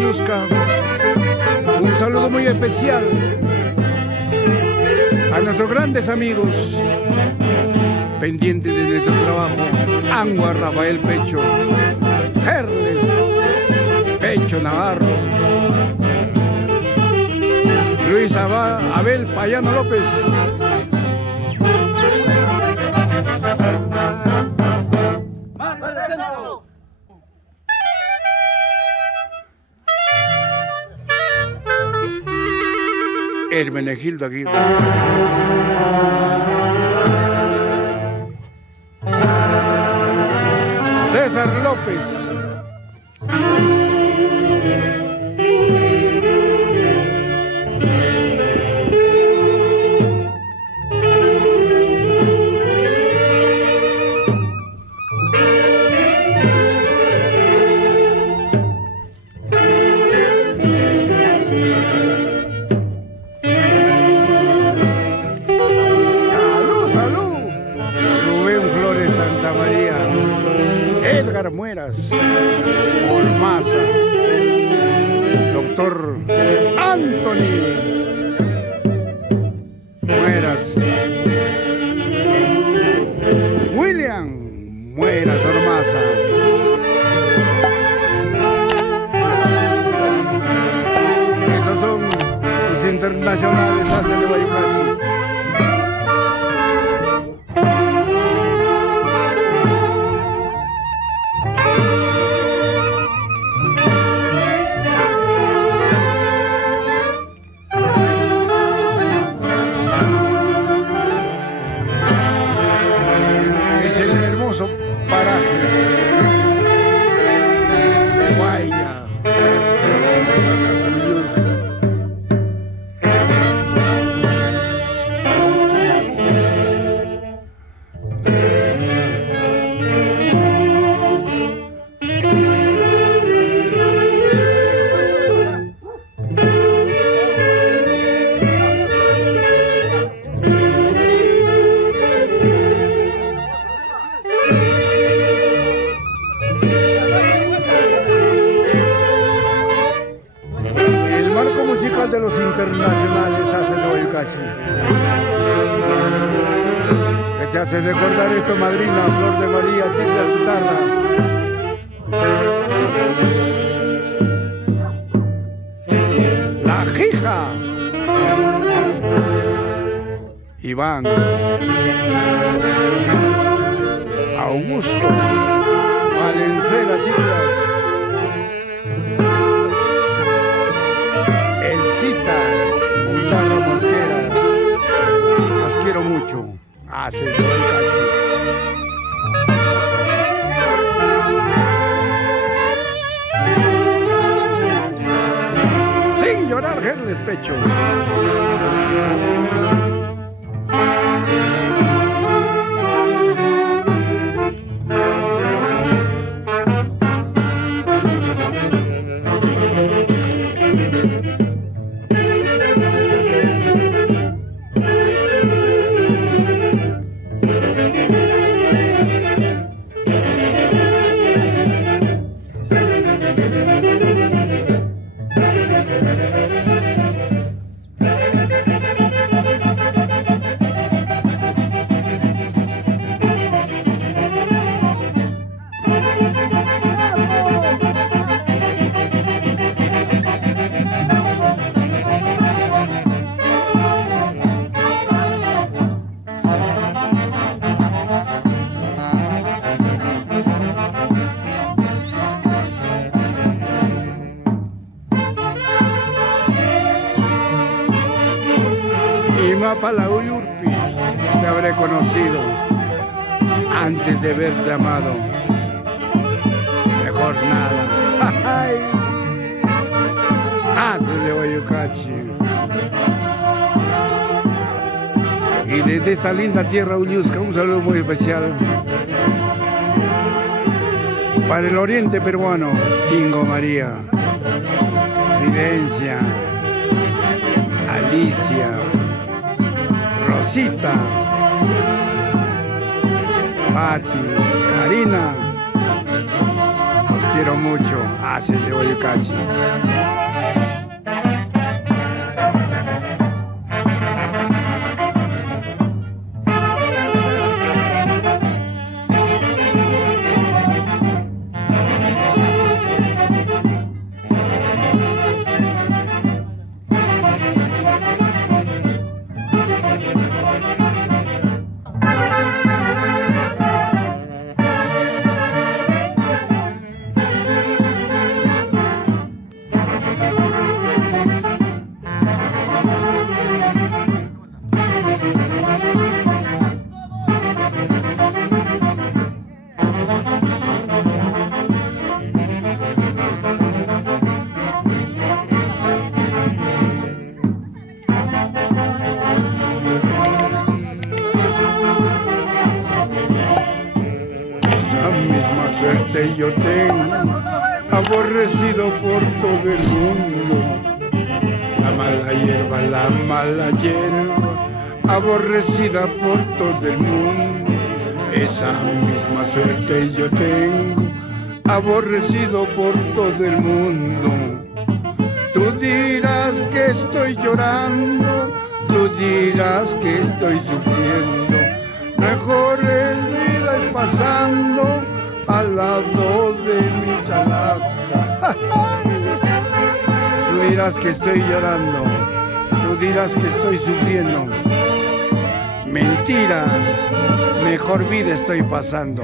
Uñusca. Un saludo muy especial a nuestros grandes amigos pendientes de nuestro trabajo: Angua Rafael Pecho, Herles Pecho Navarro, Luis Abel Payano López. Hermenegildo Aguirre. César López. Mueras, Olmaza, doctor Anthony Mueras, William Mueras Olmaza. Esos son los internacionales de Guayucachi. De los internacionales hace de Guayucachi. Que te hace recordar esto, madrina, Flor de María, tira guitarra. La Jija. Iván. Augusto. Valenzuela, chicas. Guitarra Mosquera, las quiero mucho. Hace de Guayucachi. Sin llorar, Herles Pecho. Palayurpi te habré conocido antes de verte amado. Mejor nada. Antes de Guayucachi. Y desde esta linda tierra Uñusca, un saludo muy especial para el oriente peruano: Tingo María, Videncia, Alicia, Rosita, Pati, Karina. Los quiero mucho. Así de Boyucachi. Suerte yo tengo, aborrecido por todo el mundo. La mala hierba, aborrecida por todo el mundo. Esa misma suerte yo tengo, aborrecido por todo el mundo. Tú dirás que estoy llorando, tú dirás que estoy sufriendo. Mejor es vida y pasando al lado de mi chalaca. Tú dirás que estoy llorando, tú dirás que estoy sufriendo. Mentira, mejor vida estoy pasando.